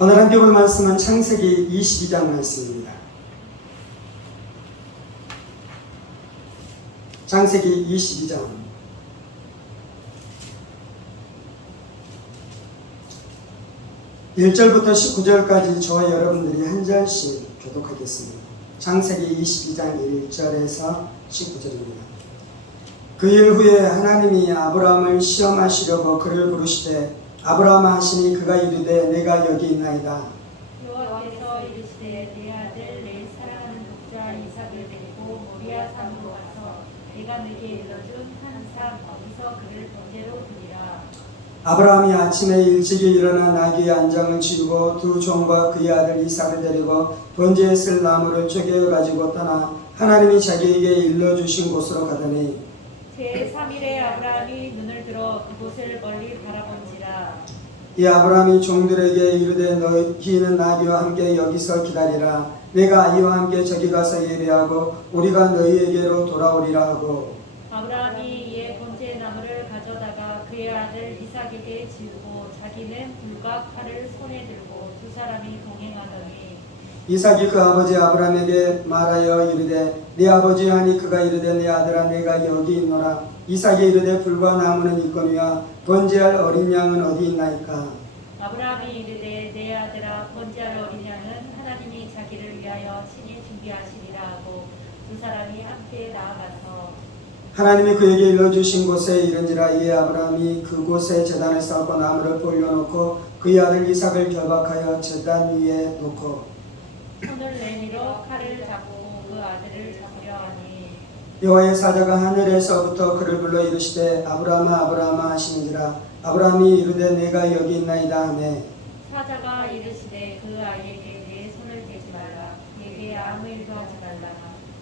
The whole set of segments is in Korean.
오늘 한교본 말씀은 창세기 22장 말씀입니다. 창세기 22장 1절부터 19절까지 저와 여러분들이 한 절씩 교독하겠습니다. 창세기 22장 1절에서 19절입니다. 그 일 후에 하나님이 아브라함을 시험하시려고 그를 부르시되 아브라함아 하시니 그가 이르되 내가 여기 있나이다. 여호와께서 이르시되 내 아들 내 사랑하는 독자 이삭을 데리고 모리아 산으로 가서 내가 네게 일러준 한 산 거기서 그를 번제로 드리라. 아브라함이 아침에 일찍이 일어나 나귀의 안장을 치우고 두 종과 그의 아들 이삭을 데리고 번제에 쓸 나무를 쪼개어 가지고 떠나 하나님이 자기에게 일러주신 곳으로 가더니 제3일에 아브라함이 눈을 들어 그곳을 멀리 바라본지라. 이 아브라함이 종들에게 이르되 너희는 나귀와 함께 여기서 기다리라. 내가 이와 함께 저기 가서 예배하고 우리가 너희에게로 돌아오리라 하고 아브라함이 이에 번제 나무를 가져다가 그의 아들 이삭에게 지우고 자기는 불과 칼을 손에 들고 두 사람이 동행하더니 이삭이 그 아버지 아브라함에게 말하여 이르되 네 아버지 하니 그가 이르되 내 아들아 내가 여기 있노라. 이삭이 이르되 불과 나무는 있거니와 번제할 어린 양은 어디 있나이까. 아브라함이 이르되 내 아들아 번제할 어린 양은 하나님이 자기를 위하여 친히 준비하시리라 하고 두 사람이 함께 나아가서 하나님이 그에게 일러주신 곳에 이른지라. 이에 아브라함이 그곳에 제단을 쌓고 나무를 올려놓고 그의 아들 이삭을 결박하여 제단 위에 놓고 손을 내밀어 칼을 잡고 그 아들을 잡으려 하니 여호와의 사자가 하늘에서부터 그를 불러 이르시되 아브라함아 아브라함아 하시는지라. 아브라함이 이르되 내가 여기 있나이다 하매 사자가 이르시되 그 아이에게 내 손을 대지 말라. 내게 아무 일도 하지 말라.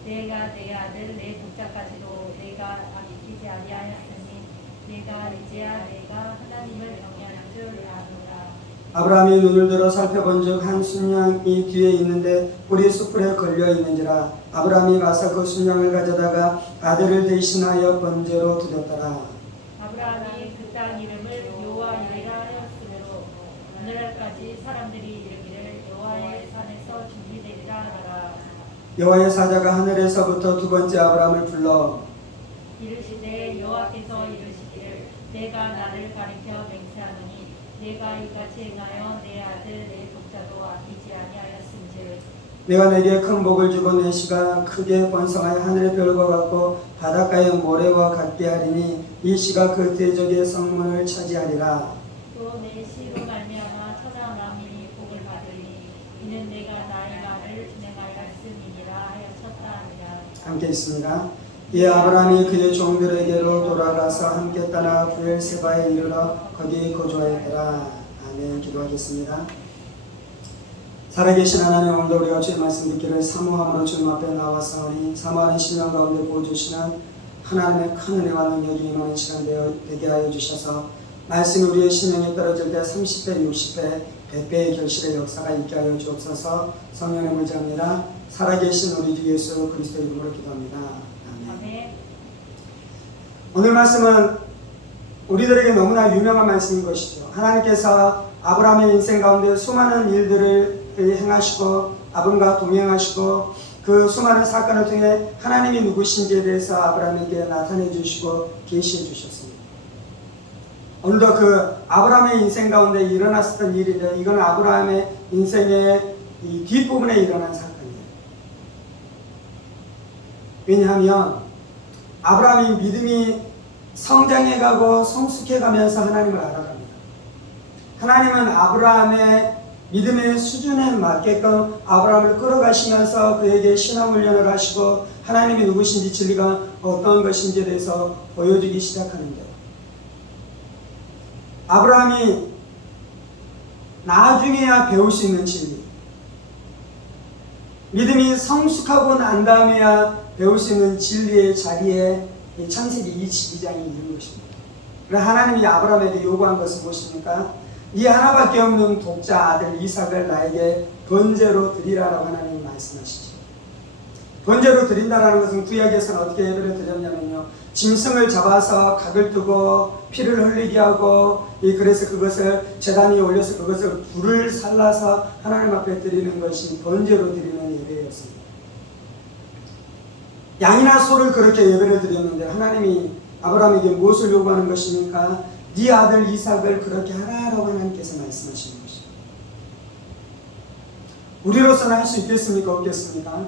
내가 내 아들 내 독자까지도 내가 아끼지 아니하였으니 내가 이제야 내가 하나님을 경외하는 줄 아노라. 아브라함이 눈을 들어 살펴본즉 한 순양이 뒤에 있는데 뿔이 숯불에 걸려 있는지라. 아브라함이 가서 그 순양을 가져다가 아들을 대신하여 번제로 드렸더라. 아브라함이 그 땅 이름을 여호와 이레라 하였으므로 오늘날까지 사람들이 이르기를 여호와의 산에서 준비되리라 하더라. 여호와의 사자가 하늘에서부터 두 번째 아브라함을 불러 이르시되 여호와께서 이르시기를 내가 나를 가리켜 맹세하노니 내가 이같이 행하여 내 아들 내 독자도 아끼지 아니하였은즉 내가 내게 큰 복을 주고 내 씨가 크게 번성하여 하늘의 별과 같고 바닷가의 모래와 같게 하리니 이 씨가 그 대적의 성문을 차지하리라. 또 내 씨로 말미암아 천하 만민이 복을 받으리니 이는 내가 나의 말을 진행하였음이니라 하였었다 하니라. 함께 있습니다. 이에 아브라함이 그의 종들에게로 돌아가서 함께 떠나 부엘세바에 이르러 거기 거주하였더라. 아멘. 기도하겠습니다. 살아계신 하나님, 오늘도 우리가 주의 말씀 듣기를 사모함으로 주님 앞에 나와사오니 사모하는 신령 가운데 보여주시는 하나님의 큰 은혜와 능력이 임하는 시간 되게 하여 주셔서 말씀이 우리의 신령에 떨어질 때 30배, 60배, 100배의 결실의 역사가 있게 하여 주옵소서. 성령의 물자입니다. 살아계신 우리 주 예수 그리스도 이름으로 기도합니다. 아멘. 아멘. 오늘 말씀은 우리들에게 너무나 유명한 말씀인 것이죠. 하나님께서 아브라함의 인생 가운데 수많은 일들을 행하시고 아브람과 동행하시고 그 수많은 사건을 통해 하나님이 누구신지에 대해서 아브라함에게 나타내 주시고 계시해 주셨습니다. 오늘도 그 아브라함의 인생 가운데 일어났었던 일인데 이건 아브라함의 인생의 이 뒷부분에 일어난 사건이에요. 왜냐하면 아브라함이 믿음이 성장해가고 성숙해가면서 하나님을 알아갑니다. 하나님은 아브라함의 믿음의 수준에 맞게끔 아브라함을 끌어가시면서 그에게 신앙훈련을 하시고 하나님이 누구신지 진리가 어떤 것인지에 대해서 보여주기 시작하는데 아브라함이 나중에야 배울 수 있는 진리, 믿음이 성숙하고 난 다음에야 배울 수 있는 진리의 자리에 이 창세기 22장이 있는 것입니다. 그래서 하나님이 아브라함에게 요구한 것은 무엇입니까? 이 하나밖에 없는 독자 아들 이삭을 나에게 번제로 드리라라고 하나님이 말씀하시죠. 번제로 드린다라는 것은 구약에서는 어떻게 예배를 드렸냐면요, 짐승을 잡아서 각을 뜨고 피를 흘리게 하고, 그래서 그것을 제단 위에 올려서 그것을 불을 살라서 하나님 앞에 드리는 것이 번제로 드리는 예배였습니다. 양이나 소를 그렇게 예배를 드렸는데 하나님이 아브라함에게 무엇을 요구하는 것입니까? 네 아들 이삭을 그렇게 하라라고 하나님께서 말씀하시는 것입니다. 우리로서는 할 수 있겠습니까? 없겠습니까?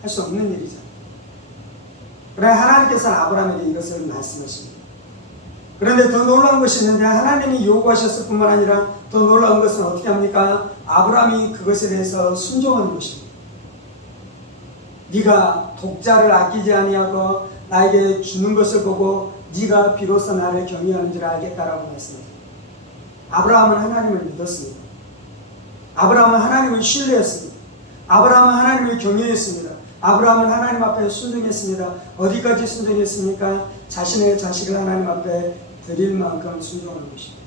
할 수 없는 일이죠. 그러나 하나님께서는 아브라함에게 이것을 말씀하십니다. 그런데 더 놀라운 것이 있는데, 하나님이 요구하셨을 뿐만 아니라 더 놀라운 것은 어떻게 합니까? 아브라함이 그것에 대해서 순종하는 것입니다. 네가 독자를 아끼지 아니하고 나에게 주는 것을 보고 네가 비로소 나를 경외하는 줄 알겠다라고 말씀합니다. 아브라함은 하나님을 믿었습니다. 아브라함은 하나님을 신뢰했습니다. 아브라함은 하나님을 경외했습니다. 아브라함은 하나님 앞에 순종했습니다. 어디까지 순종했습니까? 자신의 자식을 하나님 앞에 드릴 만큼 순종하는 것입니다.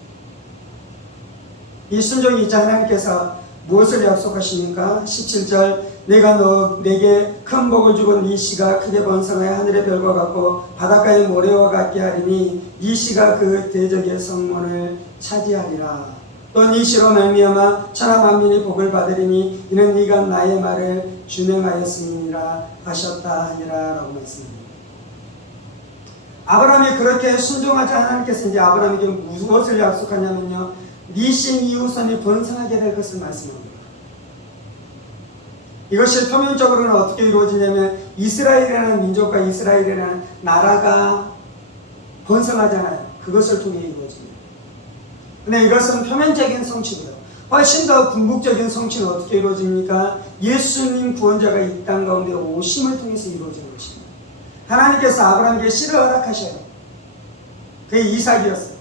이 순종이 있자 하나님께서 무엇을 약속하십니까? 17절, 내가 내게 큰 복을 주고 네 씨가 크게 번성하여 하늘의 별과 같고 바닷가의 모래와 같게 하리니 이 씨가 그 대적의 성문을 차지하리라. 또 네 씨로 말미암아 천하 만민이 복을 받으리니 이는 네가 나의 말을 준행하였음이니라 하셨다 하니라 라고 말씀합니다. 아브라함이 그렇게 순종하자 하나님께서 이제 아브라함에게 무엇을 약속하냐면요, 네 씨 이후손이 번성하게 될 것을 말씀합니다. 이것이 표면적으로는 어떻게 이루어지냐면, 이스라엘이라는 민족과 이스라엘이라는 나라가 번성하잖아요. 그것을 통해 이루어집니다. 근데 이것은 표면적인 성취고요. 훨씬 더 궁극적인 성취는 어떻게 이루어집니까? 예수님 구원자가 이 땅 가운데 오심을 통해서 이루어지는 것입니다. 하나님께서 아브라함에게 씨를 허락하셔요. 그게 이삭이었어요.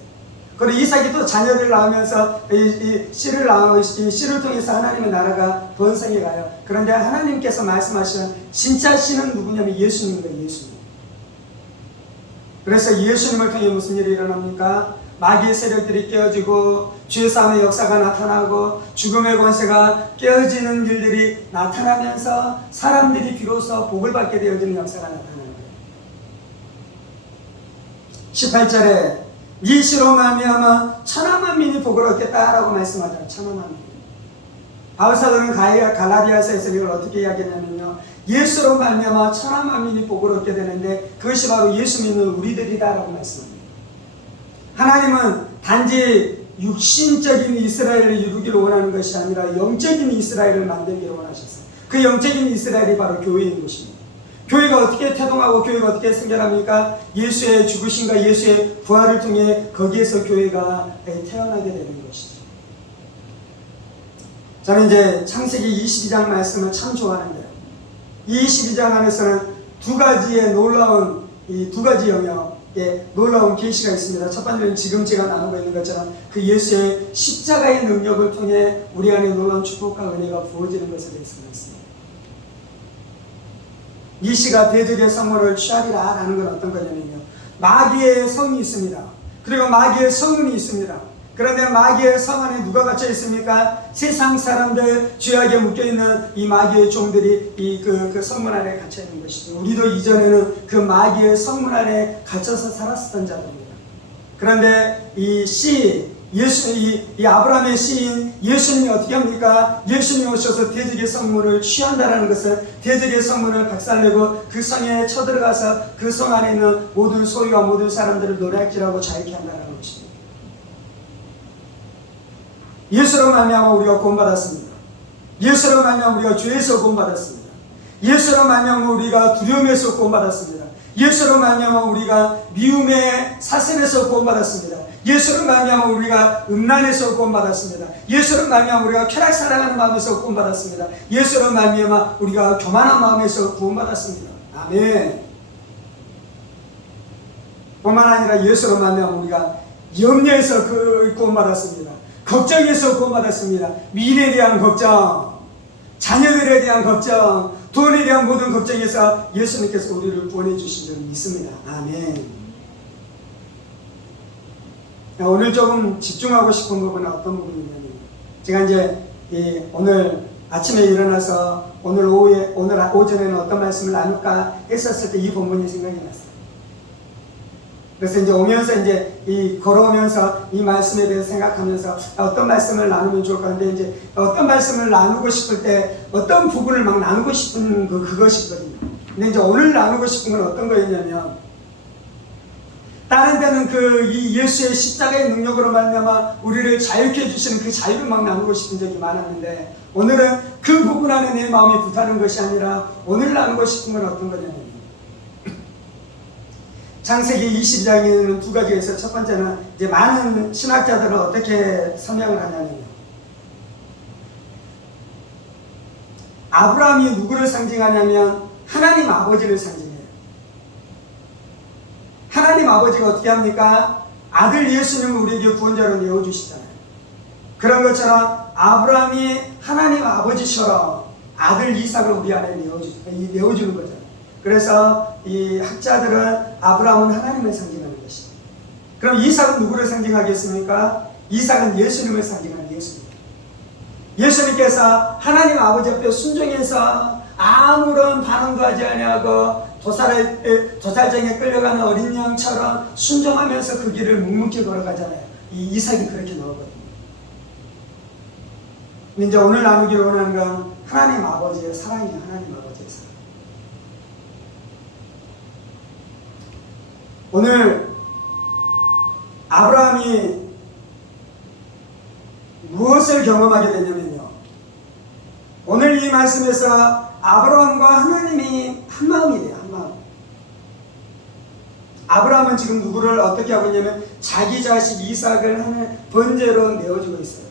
그리고 이삭이 또 자녀를 낳으면서 이 씨를 통해서 하나님의 나라가 번성해 가요. 그런데 하나님께서 말씀하시는 진짜 씨는 누구냐면 예수님입니다. 예수님. 그래서 예수님을 통해 무슨 일이 일어납니까? 마귀의 세력들이 깨어지고 죄 싸움의 역사가 나타나고 죽음의 권세가 깨어지는 일들이 나타나면서 사람들이 비로소 복을 받게 되어지는 역사가 나타나는 거예요. 18절에 네 씨로 말미암아 천하 만민이 복을 얻겠다라고 말씀하잖아요. 천하 만민. 바울사도는 갈라디아서에서 이걸 어떻게 이야기하냐면요, 예수로 말미암아 천하 만민이 복을 얻게 되는데 그것이 바로 예수 믿는 우리들이다라고 말씀합니다. 하나님은 단지 육신적인 이스라엘을 이루기를 원하는 것이 아니라 영적인 이스라엘을 만들기를 원하셨어요. 그 영적인 이스라엘이 바로 교회인 것입니다. 교회가 어떻게 태동하고 교회가 어떻게 성결합니까? 예수의 죽으심과 예수의 부활을 통해 거기에서 교회가 태어나게 되는 것이죠. 저는 이제 창세기 22장 말씀을 참 좋아하는데요, 이 22장 안에서는 두 가지의 놀라운, 이 두 가지 영역에 놀라운 계시가 있습니다. 첫 번째는 지금 제가 나누고 있는 것처럼 그 예수의 십자가의 능력을 통해 우리 안에 놀라운 축복과 은혜가 부어지는 것에 대해서 말씀합니다. 이 씨가 대적의 성문을 취하리라 라는 건 어떤 거냐면요, 마귀의 성이 있습니다. 그리고 마귀의 성문이 있습니다. 그런데 마귀의 성 안에 누가 갇혀 있습니까? 세상 사람들, 죄악에 묶여있는 이 마귀의 종들이 그 성문 안에 갇혀 있는 것이죠. 우리도 이전에는 그 마귀의 성문 안에 갇혀서 살았었던 자들입니다. 그런데 이 아브라함의 씨인 예수님이 어떻게 합니까? 예수님이 오셔서 대적의 성문을 취한다라는 것은 대적의 성문을 박살내고 그 성에 쳐들어가서 그 성 안에 있는 모든 소유와 모든 사람들을 노략질하고 자유케 한다는 것입니다. 예수로 말미암아 우리가 구원받았습니다. 예수로 말미암아 우리가 죄에서 구원받았습니다. 예수로 말미암아 우리가 두려움에서 구원받았습니다. 예수로 말미암아 우리가 미움의 사슬에서 구원받았습니다. 예수로 말미암아 우리가 음란에서 구원받았습니다. 예수로 말미암아 우리가 쾌락 사랑하는 마음에서 구원받았습니다. 예수로 말미암아 우리가 교만한 마음에서 구원받았습니다. 아멘. 뿐만 아니라 예수로 말미암아 우리가 염려에서 구원받았습니다. 걱정에서 구원받았습니다. 미래에 대한 걱정, 자녀들에 대한 걱정, 돈에 대한 모든 걱정에서 예수님께서 우리를 구원해 주신 줄 믿습니다. 아멘. 오늘 조금 집중하고 싶은 부분은 어떤 부분이냐면, 제가 이제 오늘 아침에 일어나서 오늘 오후에, 오늘 오전에는 어떤 말씀을 나눌까 했었을 때 이 본문이 생각이 났어요. 그래서 이제 오면서 걸어오면서 이 말씀에 대해서 생각하면서 어떤 말씀을 나누면 좋을까 하는데, 이제 어떤 말씀을 나누고 싶을 때 어떤 부분을 막 나누고 싶은 그것이거든요. 근데 이제 오늘 나누고 싶은 건 어떤 거였냐면, 다른 데는 이 예수의 십자가의 능력으로 말미암아 우리를 자유케 해주시는 그 자유를 막 나누고 싶은 적이 많았는데, 오늘은 그 부분 안에 내 마음이 불타는 것이 아니라 오늘 나누고 싶은 건 어떤 거냐면, 창세기 22장에는 두 가지가 있어요. 첫 번째는 이제 많은 신학자들은 어떻게 설명을 하냐면요, 아브라함이 누구를 상징하냐면 하나님 아버지를 상징해요. 하나님 아버지가 어떻게 합니까? 아들 예수님을 우리에게 구원자로 내어주시잖아요. 그런 것처럼 아브라함이 하나님 아버지처럼 아들 이삭을 우리 안에 내어주는 거잖아요. 그래서 이 학자들은 아브라함은 하나님을 상징하는 것입니다. 그럼 이삭은 누구를 상징하겠습니까? 이삭은 예수님을 상징하는 예수님. 예수님께서 하나님 아버지 앞에 순종해서 아무런 반응도 하지 아니하고 도살장에 끌려가는 어린 양처럼 순종하면서 그 길을 묵묵히 걸어가잖아요. 이 이삭이 그렇게 나오거든요. 근데 이제 오늘 나누기로 원하는 건 하나님 아버지의 사랑이에요. 하나님 아버지의 사랑. 오늘 아브라함이 무엇을 경험하게 되냐면요, 오늘 이 말씀에서 아브라함과 하나님이 한 마음이 돼요. 한 마음. 아브라함은 지금 누구를 어떻게 하고 있냐면 자기 자식 이삭을 하나님 번제로 내어주고 있어요.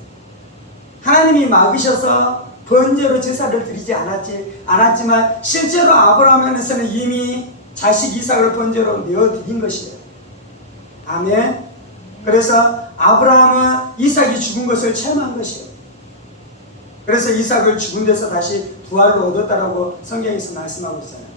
하나님이 막으셔서 번제로 제사를 드리지 않았지만 실제로 아브라함 안에서는 이미 자식 이삭을 번제로 내어드린 것이에요. 아멘. 그래서 아브라함은 이삭이 죽은 것을 체험한 것이에요. 그래서 이삭을 죽은 데서 다시 부활을 얻었다라고 성경에서 말씀하고 있잖아요.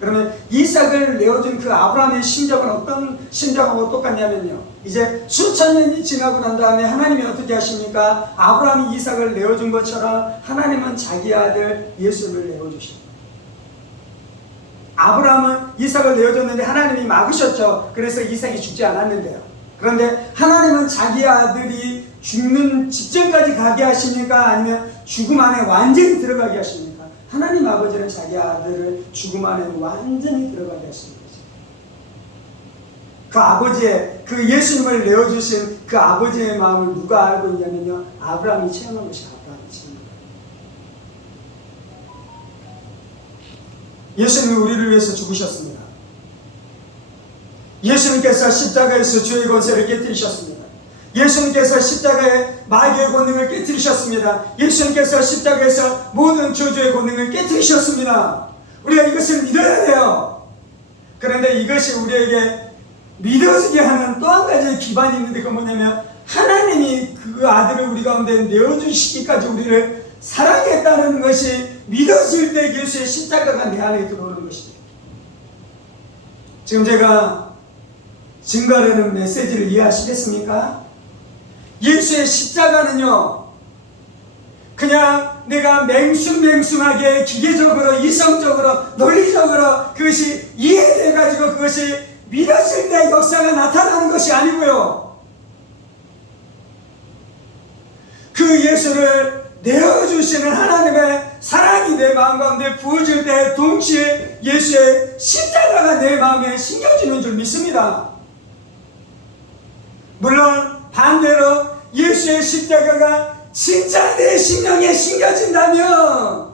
그러면 이삭을 내어준 그 아브라함의 심정은 어떤 심정하고 똑같냐면요, 이제 수천 년이 지나고 난 다음에 하나님이 어떻게 하십니까? 아브라함이 이삭을 내어준 것처럼 하나님은 자기 아들 예수를 내어주십니다. 아브라함은 이삭을 내어줬는데 하나님이 막으셨죠. 그래서 이삭이 죽지 않았는데요. 그런데 하나님은 자기 아들이 죽는 직전까지 가게 하십니까? 아니면 죽음 안에 완전히 들어가게 하십니까? 하나님 아버지는 자기 아들을 죽음 안에 완전히 들어가게 하시는 거죠. 그 아버지의, 그 예수님을 내어주신 그 아버지의 마음을 누가 알고 있냐면요, 아브라함이 체험한 것이 아브라함이 체험한 거예요. 예수님이 우리를 위해서 죽으셨습니다. 예수님께서 십자가에서 죄의 권세를 깨뜨리셨습니다. 예수님께서 십자가의 마귀의 권능을 깨뜨리셨습니다. 예수님께서 십자가에서 모든 저주의 권능을 깨뜨리셨습니다. 우리가 이것을 믿어야 돼요. 그런데 이것이 우리에게 믿어지게 하는 또 한 가지의 기반이 있는데, 그건 뭐냐면 하나님이 그 아들을 우리 가운데 내어주시기까지 우리를 사랑했다는 것이 믿어질 때 예수의 십자가가 내 안에 들어오는 것입니다. 지금 제가 증거하려는 메시지를 이해하시겠습니까? 예수의 십자가는요, 그냥 내가 맹숭맹숭하게 기계적으로 이성적으로 논리적으로 그것이 이해돼가지고 그것이 믿었을 때 역사가 나타나는 것이 아니고요, 그 예수를 내어주시는 하나님의 사랑이 내 마음 가운데 부어질 때 동시에 예수의 십자가가 내 마음에 심겨지는 줄 믿습니다. 물론 반대로 예수의 십자가가 진짜 내 심령에 심겨진다면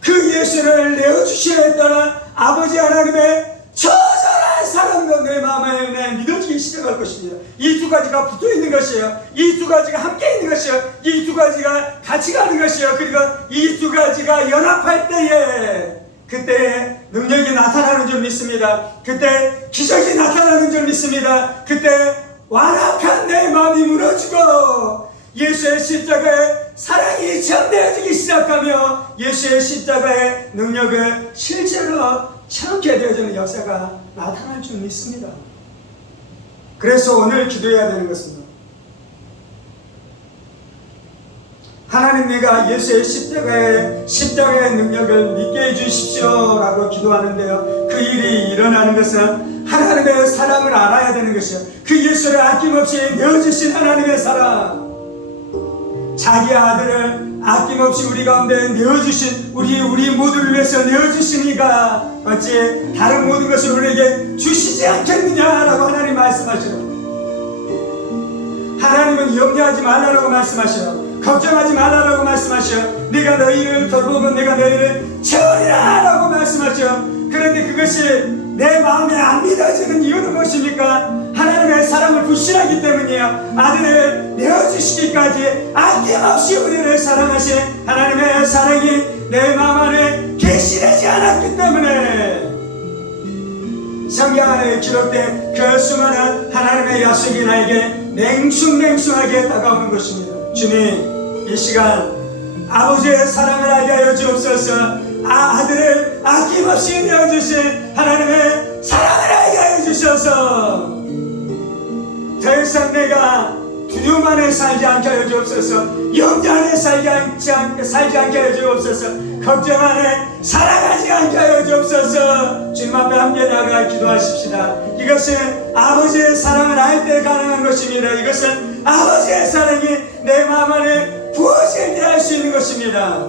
그 예수를 내어주셔야 했다는 아버지 하나님의 처절한 사랑도 내 마음에 믿어지기 시작할 것입니다. 이 두 가지가 붙어 있는 것이에요. 이 두 가지가 함께 있는 것이에요. 이 두 가지가 같이 가는 것이에요. 그리고 이 두 가지가 연합할 때에 그때 능력이 나타나는 줄 믿습니다. 그때 기적이 나타나는 줄 믿습니다. 그때 완악한 내 마음이 무너지고 예수의 십자가의 사랑이 전되어지기 시작하며 예수의 십자가의 능력을 실제로 체험케 되어지는 역사가 나타날 줄 믿습니다. 그래서 오늘 기도해야 되는 것은 하나님 내가 예수의 십자가의 능력을 믿게 해주십시오 라고 기도하는데요, 그 일이 일어나는 것은 하나님의 사랑을 알아야 되는 것이요, 그 예수를 아낌없이 내어주신 하나님의 사랑, 자기 아들을 아낌없이 우리 가운데 내어주신 우리 모두를 위해서 내어주시니까 어찌 다른 모든 것을 우리에게 주시지 않겠느냐라고 하나님 말씀하시고, 하나님은 염려하지 말라라고 말씀하셔요. 걱정하지 말라라고 말씀하셔요. 내가 너희를 돌보고 내가 너희를 채우리라 라고 말씀하셔요. 그런데 그것이 내 마음에 안 믿어지는 이유는 무엇입니까? 하나님의 사랑을 불신하기 때문이에요. 아들을 내어주시기까지 아낌없이 우리를 사랑하신 하나님의 사랑이 내 마음 안에 계시되지 않았기 때문에 성경 안에 기록된 그 수많은 하나님의 약속이 나에게 맹숭맹숭하게 다가오는 것입니다. 주님, 이 시간 아버지의 사랑을 알게 하여 주옵소서. 아들을 아낌없이 내어주신 하나님의 사랑을 알게 하여 주셔서 더 이상 내가 두려움 안에 살지 않게 하여 주옵소서. 염려 안에 살지 않게 하여 주옵소서. 걱정 안에 살아가지 않게 하여 주옵소서. 주님 앞에 함께 나가 기도하십시다. 이것은 아버지의 사랑을 알 때 가능한 것입니다. 이것은 아버지의 사랑이 내 마음 안에 부어질 때 할 수 있는 것입니다.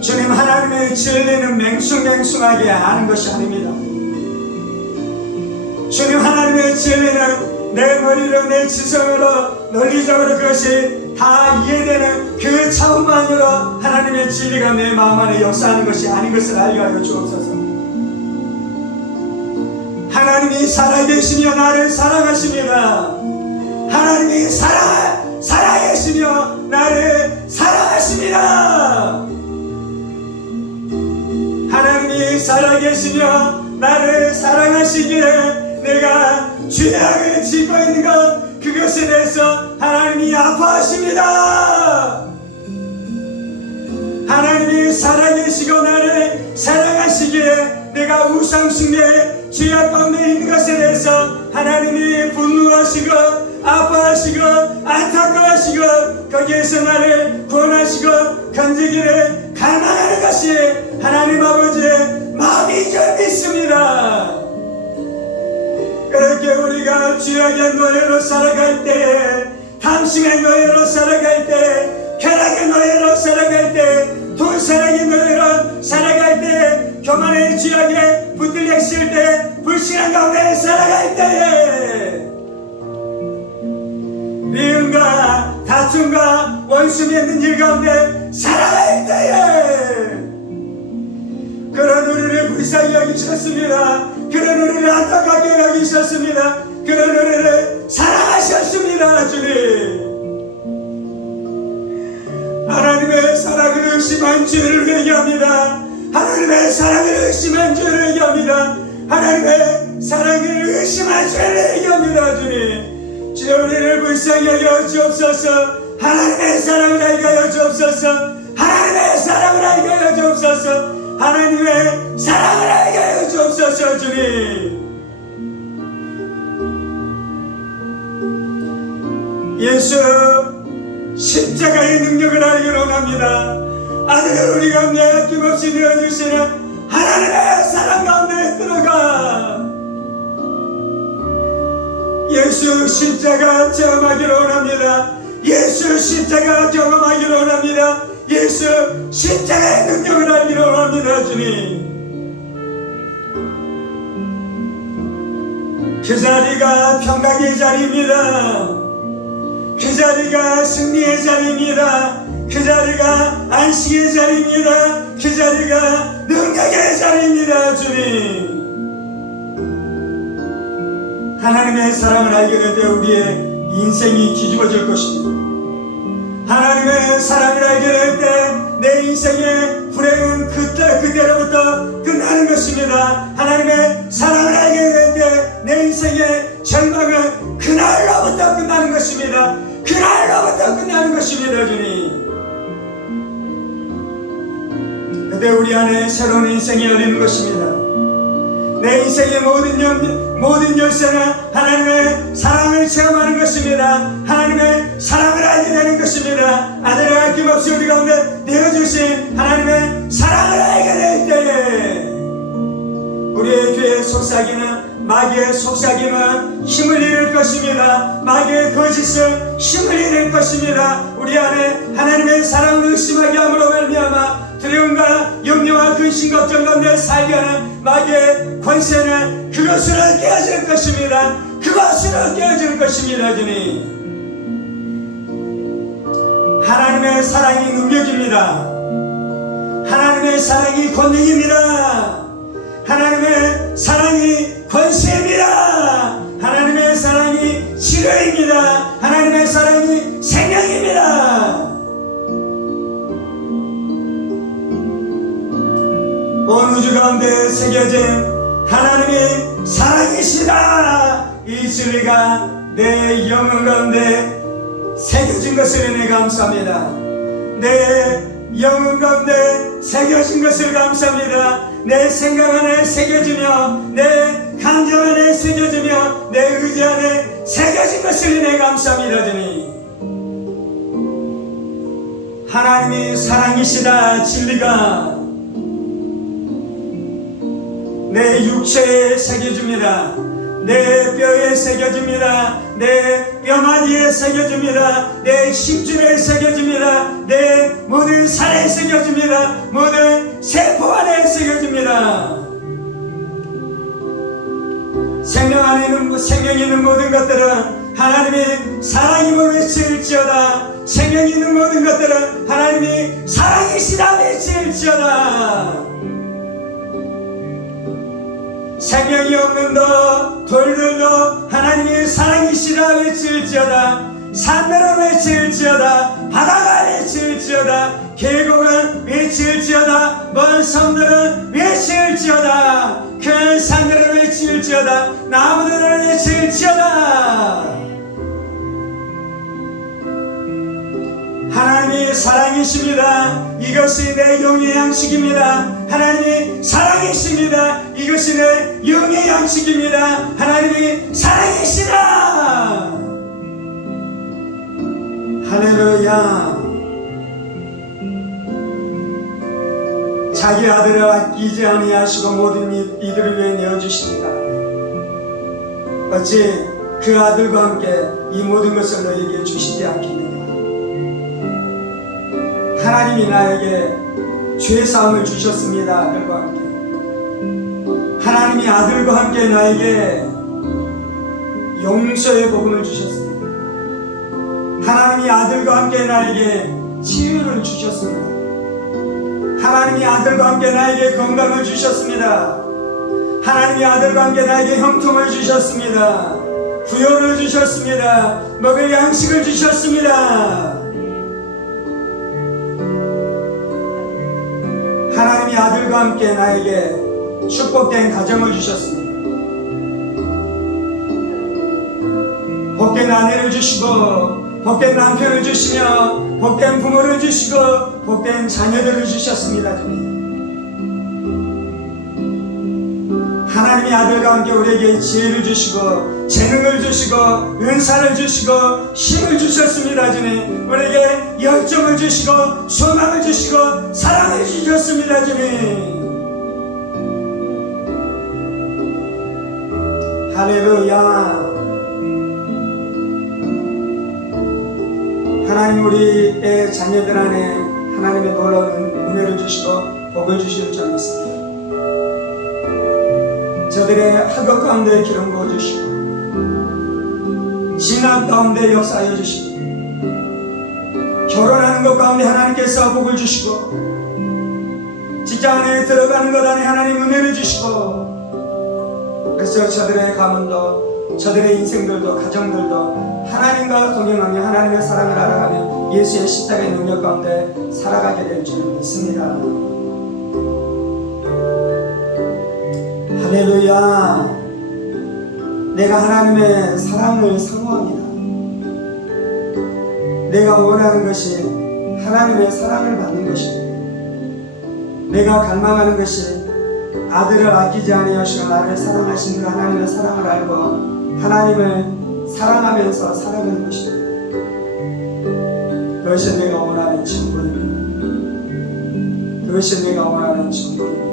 주님, 하나님의 진리는 맹숭맹숭하게 아는 것이 아닙니다. 주님, 하나님의 진리는 내 머리로 내 지성으로 논리적으로 그것이 다 이해되는 그 차원만으로 하나님의 진리가 내 마음 안에 역사하는 것이 아닌 것을 알게 하여 주옵소서. 하나님이 살아계시며 나를 사랑하십니다. 하나님이 살아계시며 나를 사랑하십니다. 하나님이 살아계시며 나를 사랑하시기에 내가 죄악을 짓고 있는 것, 그것에 대해서 하나님이 아파하십니다. 하나님이 살아계시고 나를 사랑하시기에 내가 우상숭배 죄악 가운데 있는 것에 대해서 하나님이 분노하시고 아파하시고 안타까워하시고 거기에서 나를 구원하시고 건지기를 갈망하는 것이 하나님 아버지의 마음인 줄 믿습니다. 그렇게 우리가 죄악의 노예로 살아갈 때에, 탐심의 노예로 살아갈 때, 쾌락의 노예로 살아갈 때, 돈사랑의 노예로 살아갈 때, 교만의 죄악에 붙들려 있을 때, 불신한 가운데 살아갈 때에, 미움과 다툼과 원수 맺는 일 가운데 살아갈 때에 그런 우리를 불쌍히 여기셨습니다. 그런 우리를 안타깝게 여기셨습니다. 그런 우리를 사랑하셨습니다. 주님, 하나님의 사랑을 의심한 죄를 회개합니다. 하나님의 사랑을 의심한 죄를 회개합니다. 하나님의 사랑을 의심한 죄를 회개합니다. 주님, 주여 우리를 불쌍히 여겨 주옵소서. 하나님의 사랑을 알게 하여 주옵소서. 하나님의 사랑을 알게 하여 주옵소서. 하나님의 사랑을 알게 하여 주옵소서. 주님, 예수 십자가의 능력을 알기로 원합니다. 아들을 우리 가운데 아낌없이 내어주시는 하나님의 사랑 가운데 들어가 예수 십자가 체험하기로 원합니다. 예수 십자가 경험하기로 원합니다. 예수 십자가의 능력을 알기로 원합니다. 주님, 그 자리가 평강의 자리입니다. 그 자리가 승리의 자리입니다. 그 자리가 안식의 자리입니다. 그 자리가 능력의 자리입니다. 주님, 하나님의 사랑을 알게 될 때 우리의 인생이 뒤집어질 것입니다. 하나님의 사랑을 알게 될 때 내 인생의 불행은 그때로부터 끝나는 것입니다. 하나님의 사랑을 알게 될 때 내 인생의 절망은 그날로부터 끝나는 것입니다. 그날로부터 끝나는 것입니다. 주님, 그때 우리 안에 새로운 인생이 열리는 것입니다. 내 인생의 모든 열쇠는 하나님의 사랑을 체험하는 것입니다. 하나님의 사랑을 알게 되는 것입니다. 아들의 아낌없이 우리 가운데 내어주신 하나님의 사랑을 알게 될 때에 우리의 죄의 속삭이는 마귀의 속삭임은 힘을 잃을 것입니다. 마귀의 거짓은 힘을 잃을 것입니다. 우리 안에 하나님의 사랑을 의심하게 함으로 말미암아 두려움과 염려와 근심 걱정 가운데 살게 하는 마귀의 권세는 그것으로 깨어질 것입니다. 그것으로 깨어질 것입니다. 주님, 하나님의 사랑이 능력입니다. 하나님의 사랑이 권능입니다. 하나님의 사랑이 권세입니다. 하나님의 사랑이 치료입니다. 하나님의 사랑이 생명입니다. 온 우주 가운데 새겨진 하나님의 사랑이시다. 이 진리가 내 영혼 가운데 새겨진 것을 인해 감사합니다. 내 영혼 가운데 새겨진 것을 감사합니다. 내 생각 안에 새겨지며 내 감정 안에 새겨지며 내 의지 안에 새겨진 것을 인해 감사합니다. 주님, 하나님이 사랑이시다. 진리가 내 육체에 새겨집니다. 내 뼈에 새겨집니다. 내 뼈마디에 새겨집니다. 내 심줄에 새겨집니다. 내 모든 살에 새겨집니다. 모든 세포 안에 새겨집니다. 생명이 있는 모든 것들은 하나님이 사랑임을 외칠지어다. 생명이 있는 모든 것들은 하나님이 사랑이시다 외칠지어다. 생명이 없는 돌들도 하나님이 사랑이시라 외칠지어다. 산들은 외칠지어다. 바다가 외칠지어다. 계곡은 외칠지어다. 먼 섬들은 외칠지어다. 큰 산들은 외칠지어다. 나무들은 외칠지어다. 하나님이 사랑이십니다. 이것이 내 영의 양식입니다. 하나님이 사랑이십니다. 이것이 내 영의 양식입니다. 하나님이 사랑이시다. 할렐루야. 자기 아들을 아끼지 아니하시고 모든 이들을 위해 내어주십니다. 어찌 그 아들과 함께 이 모든 것을 너에게 주시지 않겠느냐. 하나님이 나에게 죄사함을 주셨습니다. 아들과 함께. 하나님이 아들과 함께 나에게 용서의 복음을 주셨습니다. 하나님이 아들과 함께 나에게 치유를 주셨습니다. 하나님이 아들과 함께 나에게 건강을 주셨습니다. 하나님이 아들과 함께 나에게 형통을 주셨습니다. 부여를 주셨습니다. 먹을 양식을 주셨습니다. 하나님이 아들과 함께 나에게 축복된 가정을 주셨습니다. 복된 아내를 주시고 복된 남편을 주시며 복된 부모를 주시고 복된 자녀들을 주셨습니다. 하나님이 아들과 함께 우리에게 지혜를 주시고 재능을 주시고 은사를 주시고 힘을 주셨습니다. 주님, 우리에게 열정을 주시고 소망을 주시고 사랑을 주셨습니다. 주님, 할렐루야. 하나님, 우리의 자녀들 안에 하나님의 놀라운 은혜를 주시고 복을 주실 줄 믿습니다. 저들의 학업 가운데 기름 부어주시고 진학 가운데 역사하여 주시고 결혼하는 것 가운데 하나님께서 복을 주시고 직장 안에 들어가는 것 안에 하나님 은혜를 주시고, 그래서 저들의 가문도 저들의 인생들도 가정들도 하나님과 동행하며 하나님의 사랑을 알아가며 예수의 십자가의 능력 가운데 살아가게 될 줄 믿습니다. 할렐루야. 내가 하나님의 사랑을 사모합니다. 내가 원하는 것이 하나님의 사랑을 받는 것입니다. 내가 갈망하는 것이 아들을 아끼지 아니하시고 나를 사랑하시는 그 하나님의 사랑을 알고 하나님을 사랑하면서 살아가는 것입니다. 그것이 내가 원하는 전부입니다. 그것이 내가 원하는 전부입니다.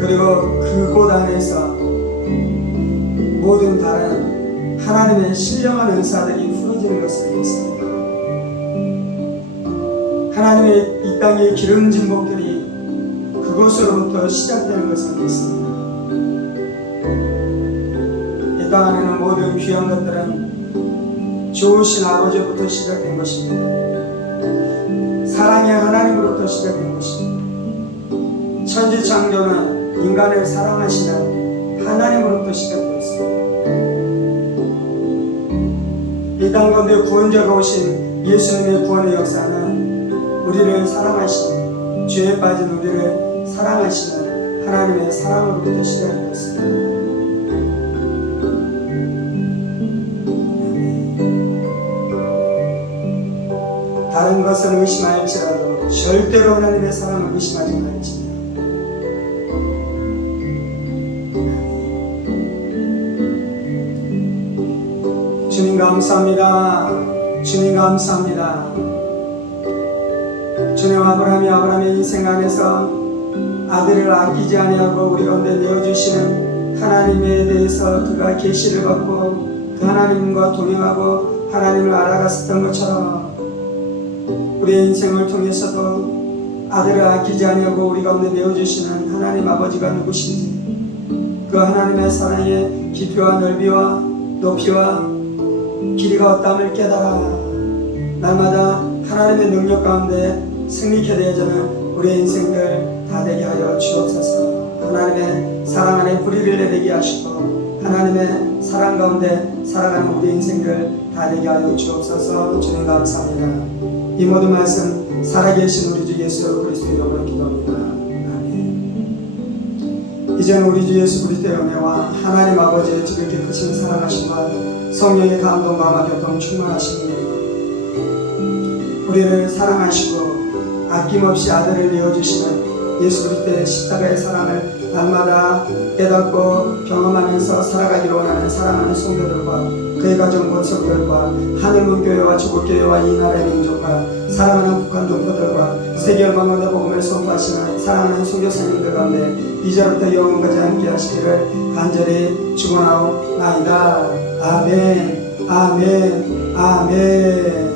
그리고 그곳 안에서 모든 다른 하나님의 신령한 은사들이 풀어지는 것을 믿습니다. 하나님의 이 땅의 기름진 복들이 그곳으로부터 시작되는 것을 믿습니다. 이 땅 안에는 모든 귀한 것들은 좋으신 아버지로부터 시작된 것입니다. 사랑의 하나님으로부터 시작된 것입니다. 천지창조는 인간을 사랑하시는 하나님으로부터 시작되었습니다. 이 땅 가운데 구원자가 오신 예수님의 구원의 역사는 우리를 사랑하시는, 죄에 빠진 우리를 사랑하시는 하나님의 사랑으로부터 시작되었습니다. 다른 것을 의심할지라도 절대로 하나님의 사랑을 의심하지 말지니라. 주님 감사합니다. 주님 감사합니다. 주님, 아브라함의 인생 안에서 아들을 아끼지 아니하고 우리 가운데 내어주시는 하나님에 대해서 그가 계시를 받고 그 하나님과 동행하고 하나님을 알아갔었던 것처럼 우리의 인생을 통해서도 아들을 아끼지 아니하고 우리 가운데 내어주시는 하나님 아버지가 누구신지, 그 하나님의 사랑의 깊이와 넓이와 높이와 길이가 어떠함을 깨달아 날마다 하나님의 능력 가운데 승리케 되어지는 우리의 인생들 다 되게 하여 주옵소서. 하나님의 사랑 안에 뿌리를 내리게 하시고 하나님의 사랑 가운데 살아가는 우리 인생들 다 되게 하여 주옵소서. 주님 감사합니다. 이 모든 말씀 살아계신 우리 주 예수 그리스도의 이름으로 기도합니다. 아멘. 이제는 우리 주 예수 그리스도의 은혜와 하나님 아버지의 지극히 크신 사랑하심과 성령의 감동과 아마 교통 충만하심이 우리를 사랑하시고 아낌없이 아들을 내어주시는 예수 그리스도의 십자가의 사랑을 날마다 깨닫고 경험하면서 살아가기를 원하는 사랑하는 성도들과 그의 가정 권속들과 하늘문교회와 조국교회와 이 나라의 민족과 사랑하는 북한 동포들과 세계 열방마다 복음을 선포하시는 사랑하는 선교사님들 가운데 이제부터 영원까지 함께 하시기를 간절히 축원하옵나이다. 아멘. 아멘. 아멘.